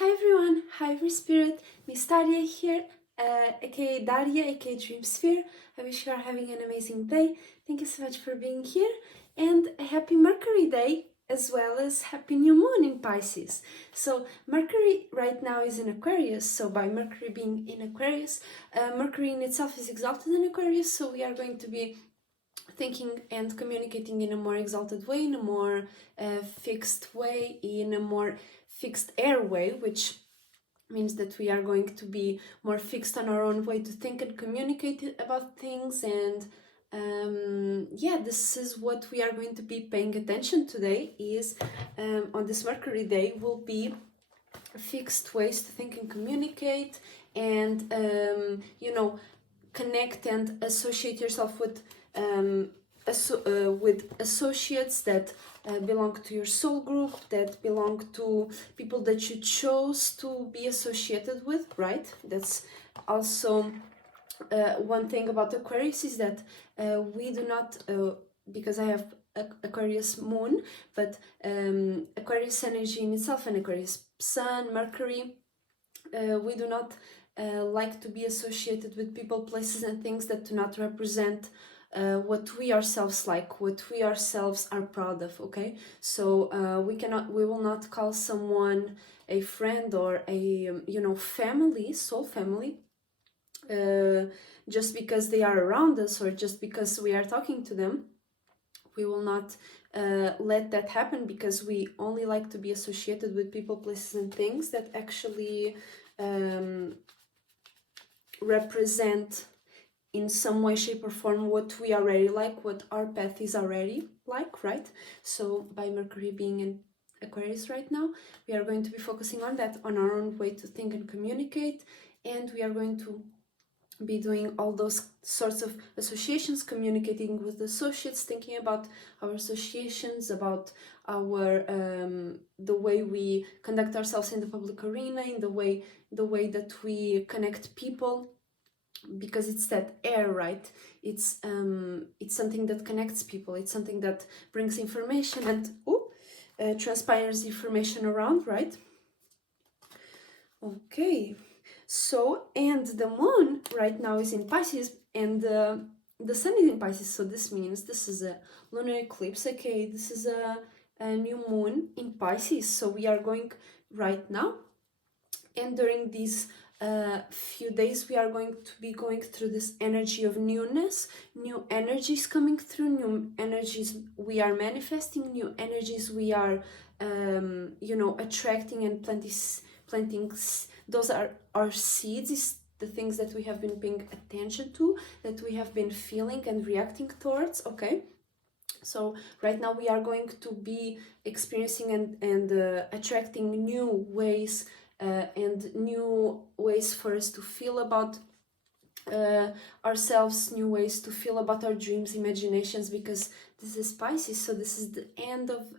Hi everyone, hi Free Spirit, Miss Daria here, aka Daria, aka Dream Sphere. I wish you are having an amazing day. Thank you so much for being here, and a happy Mercury Day, as well as happy new moon in Pisces. So Mercury right now is in Aquarius, so by Mercury being in Aquarius, Mercury in itself is exalted in Aquarius, so we are going to be thinking and communicating in a more exalted way, in a more fixed way, in a more fixed air way, which means that we are going to be more fixed on our own way to think and communicate about things. And yeah, this is what we are going to be paying attention today, is on this Mercury day will be fixed ways to think and communicate, and connect and associate yourself with associates that belong to your soul group, that belong to people that you chose to be associated with, right? That's also one thing about Aquarius, is that we do not, because I have Aquarius moon, but Aquarius energy in itself and Aquarius sun, Mercury, we do not like to be associated with people, places and things that do not represent what we ourselves like, what we ourselves are proud of. Okay, so we will not call someone a friend or a family, soul family, just because they are around us or just because we are talking to them. We will not let that happen, because we only like to be associated with people, places and things that actually represent in some way, shape or form what we already like, what our path is already like, right? So by Mercury being in Aquarius right now, we are going to be focusing on that, on our own way to think and communicate, and we are going to be doing all those sorts of associations, communicating with associates, thinking about our associations, about our the way we conduct ourselves in the public arena, in the way that we connect people, because it's that air, right? It's something that connects people. It's something that brings information and transpires information around, right? Okay. So, and the moon right now is in Pisces, and the sun is in Pisces, so this means this is a lunar eclipse. Okay, this is a new moon in Pisces, so we are going right now, and during these few days we are going to be going through this energy of newness, new energies coming through, new energies we are manifesting, new energies we are attracting and planting. Those are our seeds, is the things that we have been paying attention to, that we have been feeling and reacting towards. Okay, so right now we are going to be experiencing and attracting new ways and new ways for us to feel about ourselves, new ways to feel about our dreams, imaginations, because this is Pisces, so this is the end of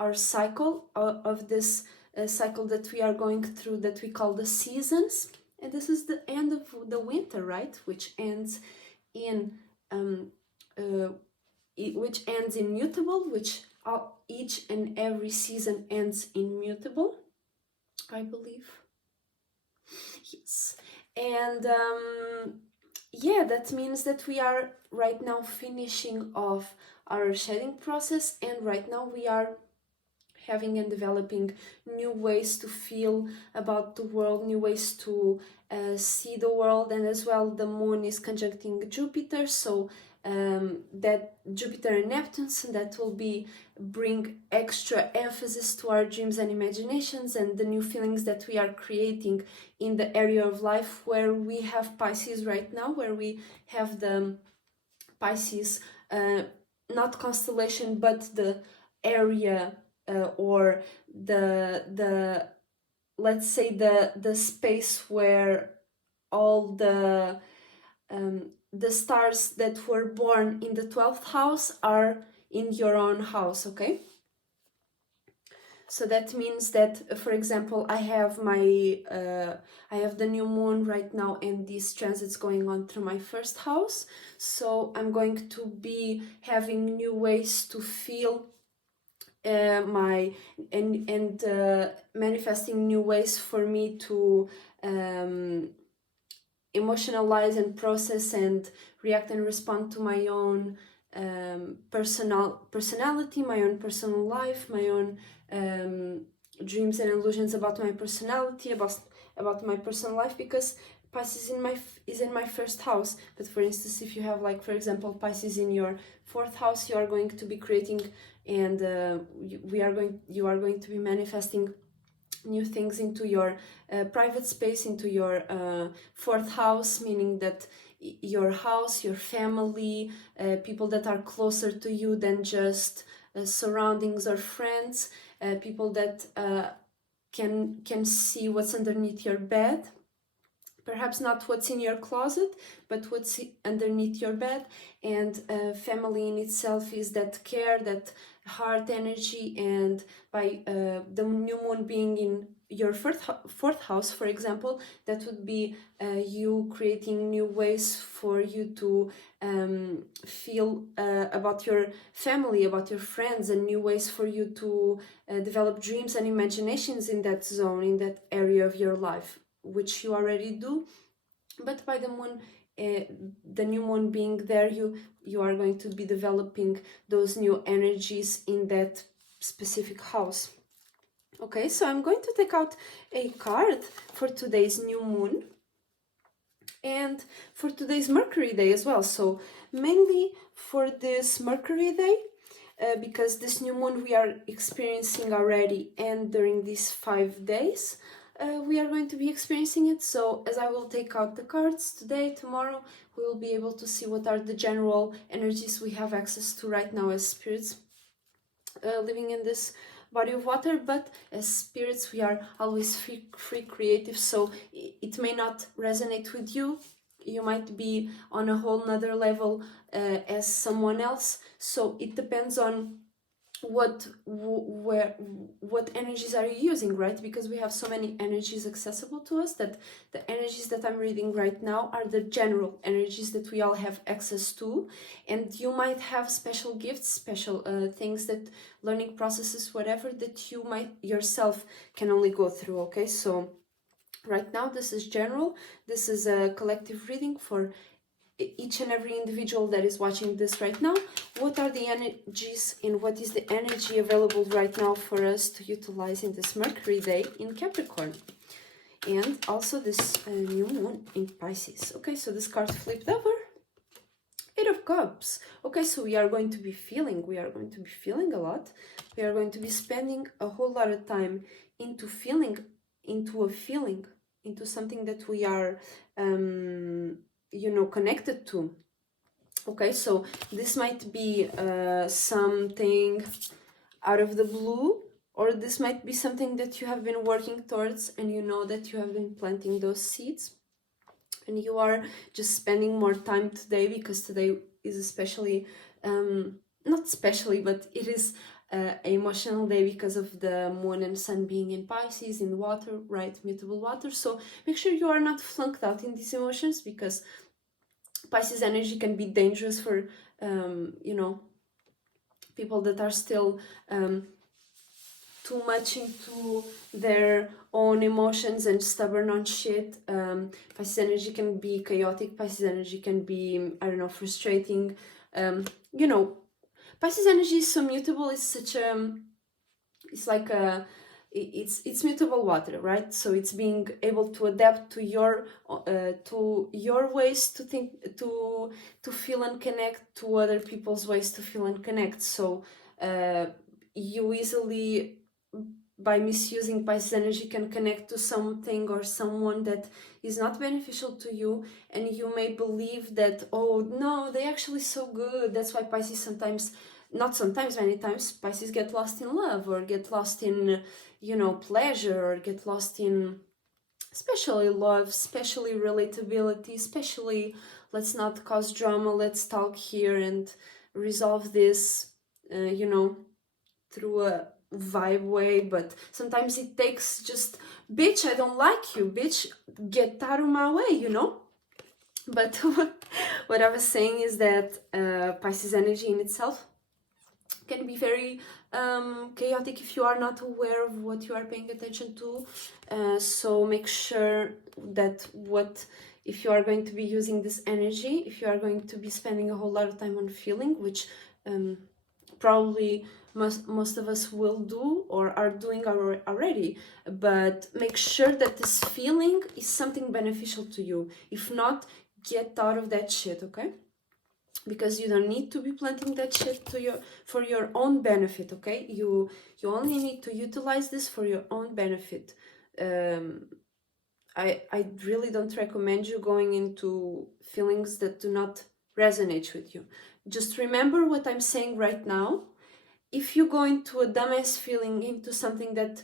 our cycle, of this cycle that we are going through, that we call the seasons. And this is the end of the winter, right, which ends in mutable, which each and every season ends in mutable, I believe. Yes. And yeah, that means that we are right now finishing off our shedding process, and right now we are having and developing new ways to feel about the world, new ways to see the world. And as well, the moon is conjuncting Jupiter, so that Jupiter and Neptune, so that will bring extra emphasis to our dreams and imaginations and the new feelings that we are creating in the area of life where we have Pisces right now, where we have the Pisces, not constellation, but the area, or the let's say the space where all the stars that were born in the 12th house are in your own house. Okay, so that means that, for example, I have the new moon right now, and these transits going on through my first house, so I'm going to be having new ways to feel manifesting new ways for me to emotionalize and process and react and respond to my own personality, my own personal life, my own dreams and illusions about my personality, about my personal life, because Pisces is in my first house. But for instance, if you have, like, for example, Pisces in your fourth house, you are going to be creating and you are going to be manifesting new things into your private space, into your fourth house, meaning that your house, your family, people that are closer to you than just surroundings or friends, people that can see what's underneath your bed. Perhaps not what's in your closet, but what's underneath your bed. And family in itself is that care, that heart energy. And by the new moon being in your fourth house, for example, that would be you creating new ways for you to feel about your family, about your friends, and new ways for you to develop dreams and imaginations in that zone, in that area of your life, which you already do. But by the moon, the new moon being there, you are going to be developing those new energies in that specific house. Okay, so I'm going to take out a card for today's new moon and for today's Mercury day as well. So mainly for this Mercury day, because this new moon we are experiencing already, and during these 5 days we are going to be experiencing it. So as I will take out the cards today, tomorrow, we will be able to see what are the general energies we have access to right now as spirits living in this body of water. But as spirits, we are always free creative, so it may not resonate with you. You might be on a whole nother level as someone else. So it depends on what energies are you using, right? Because we have so many energies accessible to us, that the energies that I'm reading right now are the general energies that we all have access to. And you might have special gifts, special things, that learning processes, whatever, that you might yourself can only go through. Okay, so right now this is general. This is a collective reading for each and every individual that is watching this right now. What are the energies and what is the energy available right now for us to utilize in this Mercury day in Capricorn, and also this new moon in Pisces? Okay, so this card flipped over, 8 of Cups. Okay, so we are going to be feeling a lot. We are going to be spending a whole lot of time into something that we are connected to. Okay, so this might be something out of the blue, or this might be something that you have been working towards, and you know that you have been planting those seeds, and you are just spending more time today, because today is especially not especially, but it is an emotional day because of the moon and sun being in Pisces, in water, right? Mutable water. So make sure you are not flunked out in these emotions, because Pisces energy can be dangerous for people that are still too much into their own emotions and stubborn on shit. Pisces energy can be chaotic. Pisces energy can be, I don't know, frustrating. Pisces energy is so mutable. It's such it's like it's mutable water, right? So it's being able to adapt to your ways to think, to feel and connect, to other people's ways to feel and connect. So you easily, by misusing Pisces energy, can connect to something or someone that is not beneficial to you, and you may believe that, oh no, they're actually so good. That's why Pisces many times Pisces get lost in love, or get lost in pleasure, or get lost in especially love, especially relatability, especially let's not cause drama, let's talk here and resolve this through a vibe way. But sometimes it takes just, bitch, I don't like you, bitch, get out of my way, But what I was saying is that Pisces energy in itself can be very chaotic if you are not aware of what you are paying attention to. So make sure that if you are going to be using this energy, if you are going to be spending a whole lot of time on feeling, which probably most of us will do or are doing already, but make sure that this feeling is something beneficial to you. If not, get out of that shit, okay? Because you don't need to be planting that shit for your own benefit, okay? You only need to utilize this for your own benefit. I really don't recommend you going into feelings that do not resonate with you. Just remember what I'm saying right now. If you go into a dumbass feeling, into something that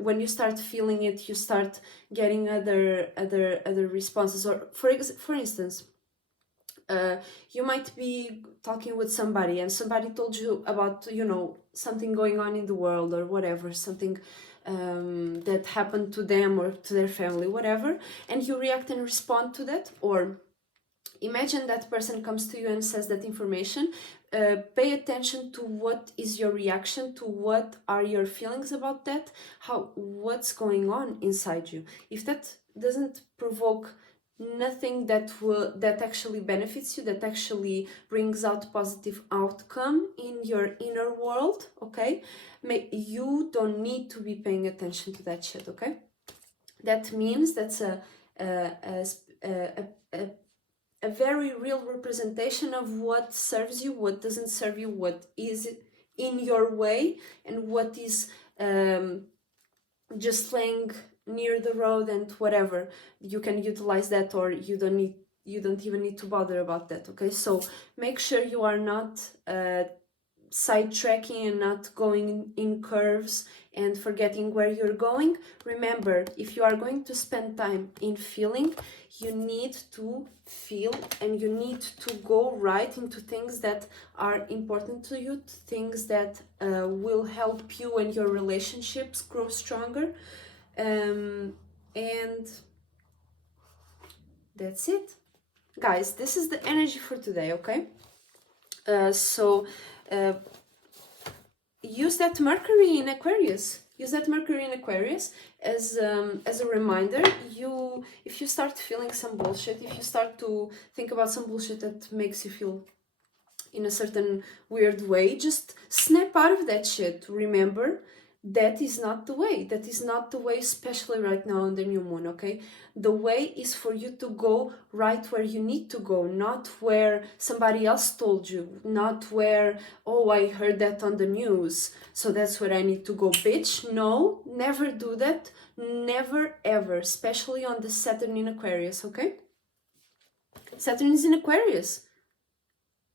when you start feeling it, you start getting other responses. Or for instance, you might be talking with somebody and somebody told you about, you know, something going on in the world or whatever, something that happened to them or to their family, whatever, and you react and respond to that. Or imagine that person comes to you and says that information. Pay attention to what is your reaction, to what are your feelings about that, what's going on inside you. If that doesn't provoke nothing that actually benefits you, that actually brings out positive outcome in your inner world, okay, you don't need to be paying attention to that shit, okay? That means that's a very real representation of what serves you, what doesn't serve you, what is in your way, and what is just laying near the road and whatever. You can utilize that, or you don't even need to bother about that, okay? So make sure you are not sidetracking and not going in curves and forgetting where you're going. Remember, if you are going to spend time in feeling, you need to feel and you need to go right into things that are important to you, things that will help you and your relationships grow stronger. And that's it, guys. This is the energy for today, okay? Use that Mercury in Aquarius. Use that Mercury in Aquarius as a reminder. If you start feeling some bullshit, if you start to think about some bullshit that makes you feel in a certain weird way, just snap out of that shit. Remember, that is not the way. That is not the way, especially right now on the new moon, okay? The way is for you to go right where you need to go, not where somebody else told you, not where, oh, I heard that on the news, so that's where I need to go, bitch. No, never do that. Never, ever, especially on the Saturn in Aquarius, okay? Saturn is in Aquarius.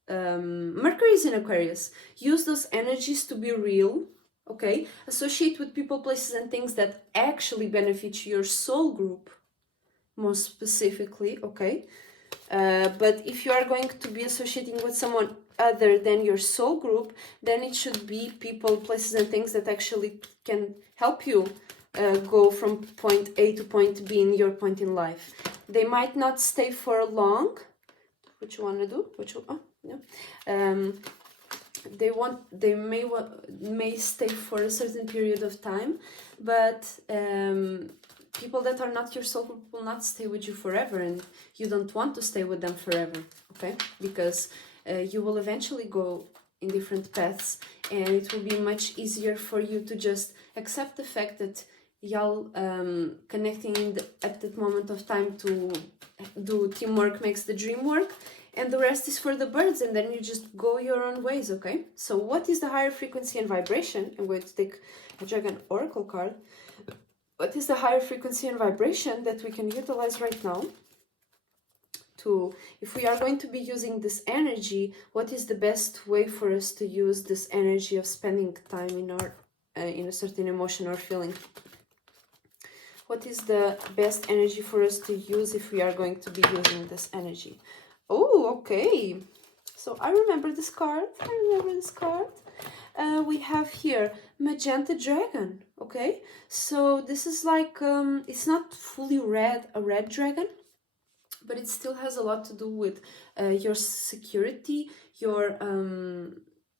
Mercury is in Aquarius. Use those energies to be real, okay? Associate with people, places, and things that actually benefit your soul group, most specifically, okay? But if you are going to be associating with someone other than your soul group, then it should be people, places, and things that actually can help you go from point A to point B in your point in life. They might not stay for long. What you want to do? No. They may stay for a certain period of time, but people that are not your soul group will not stay with you forever, and you don't want to stay with them forever, okay? Because you will eventually go in different paths, and it will be much easier for you to just accept the fact that y'all connecting at that moment of time to do teamwork makes the dream work, and the rest is for the birds, and then you just go your own ways, okay? So what is the higher frequency and vibration? I'm going to take a Dragon Oracle card. What is the higher frequency and vibration that we can utilize right now? If we are going to be using this energy, what is the best way for us to use this energy of spending time in a certain emotion or feeling? What is the best energy for us to use if we are going to be using this energy? Oh, okay. So I remember this card. We have here Magenta Dragon, okay? So this is like, it's not fully a red dragon, but it still has a lot to do with your security, your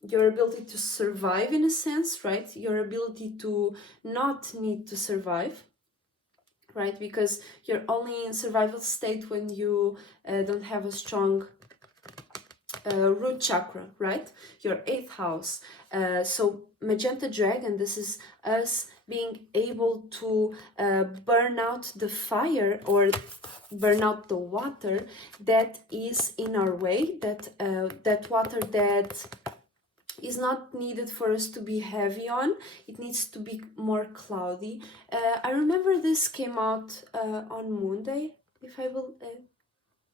your ability to survive in a sense, right? Your ability to not need to survive, right? Because you're only in survival state when you don't have a strong root chakra, right? Your 8th house. So Magenta Dragon, this is us being able to burn out the fire or burn out the water that is in our way, that water that is not needed for us to be heavy on. It needs to be more cloudy. I remember this came out on Monday, if I will.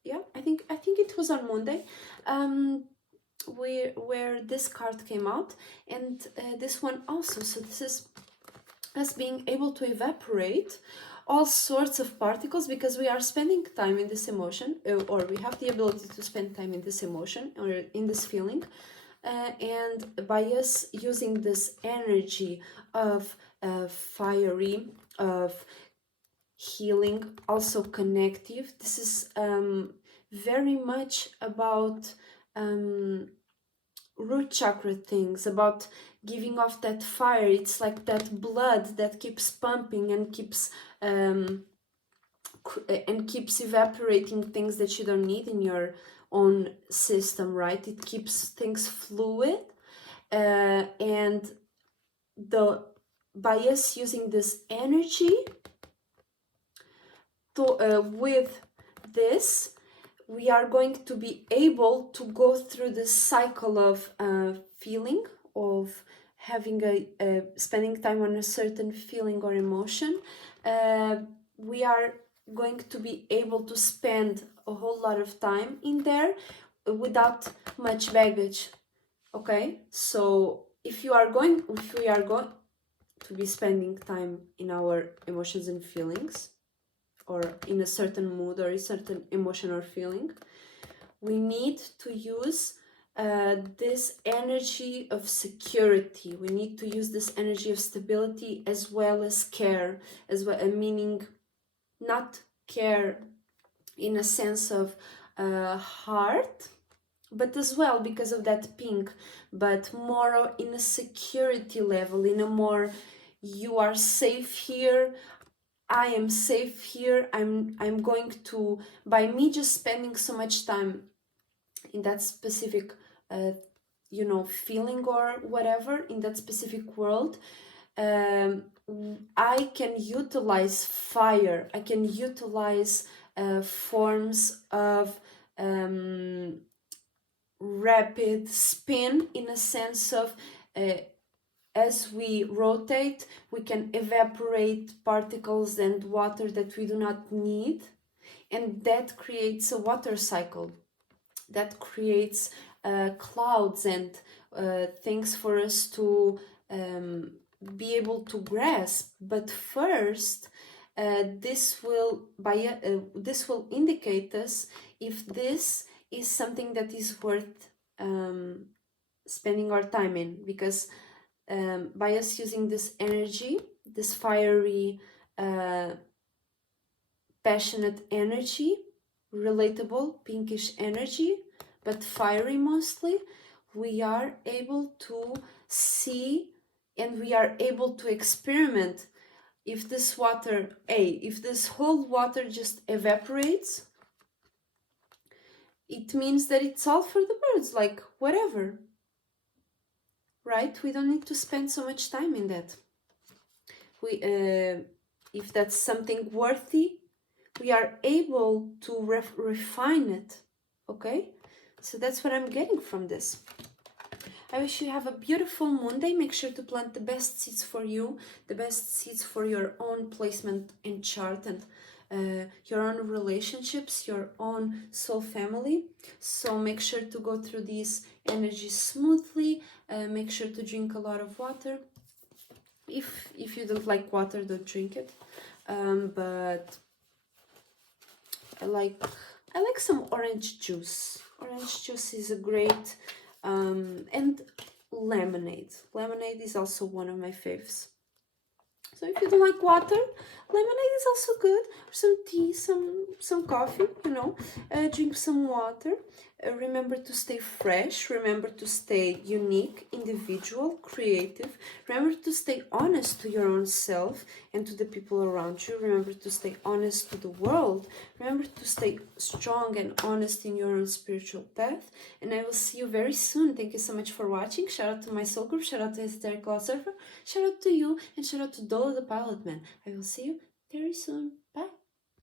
Yeah, I think it was on Monday. Where this card came out, and this one also. So this is us being able to evaporate all sorts of particles, because we are spending time in this emotion, or we have the ability to spend time in this emotion or in this feeling. And by us using this energy of fiery, of healing, also connective, this is very much about root chakra things, about giving off that fire. It's like that blood that keeps pumping and keeps evaporating things that you don't need in your own system, right? It keeps things fluid, and by us using this energy with this, we are going to be able to go through this cycle of feeling, of having spending time on a certain feeling or emotion. We are going to be able to spend a whole lot of time in there without much baggage. Okay, so if we are going to be spending time in our emotions and feelings, or in a certain mood or a certain emotion or feeling, we need to use this energy of security. We need to use this energy of stability as well as care, as well, meaning not care in a sense of heart, but as well because of that pink, but more in a security level, in a more, you are safe here, I am safe here. I'm going to, by me just spending so much time in that specific feeling or whatever, in that specific world, I can utilize fire. I can utilize forms of rapid spin, in a sense of as we rotate, we can evaporate particles and water that we do not need, and that creates a water cycle, that creates clouds and things for us to be able to grasp. But first, this will indicate us if this is something that is worth spending our time in, because by us using this energy, this fiery, passionate energy, relatable, pinkish energy, but fiery mostly, we are able to see and we are able to experiment. If this water, if this whole water just evaporates, it means that it's all for the birds, like whatever. Right? We don't need to spend so much time in that. If that's something worthy, we are able to refine it. Okay? So that's what I'm getting from this. I wish you have a beautiful Monday. Make sure to plant the best seeds for you, the best seeds for your own placement and chart, and your own relationships, your own soul family. So make sure to go through these energies smoothly. Make sure to drink a lot of water. If you don't like water, don't drink it. But I like some orange juice. Orange juice is a great, and lemonade. Lemonade is also one of my faves. So if you don't like water, Lemonade is also good, or some tea, some coffee, you know. Drink some water. Remember to stay fresh. Remember to stay unique, individual, creative. Remember to stay honest to your own self and to the people around you. Remember to stay honest to the world. Remember to stay strong and honest in your own spiritual path. And I will see you very soon. Thank you so much for watching. Shout out to my soul group. Shout out to Esoteric Cloud Surfer. Shout out to you. And shout out to Dolo the Pilot Man. I will see you very soon. Bye.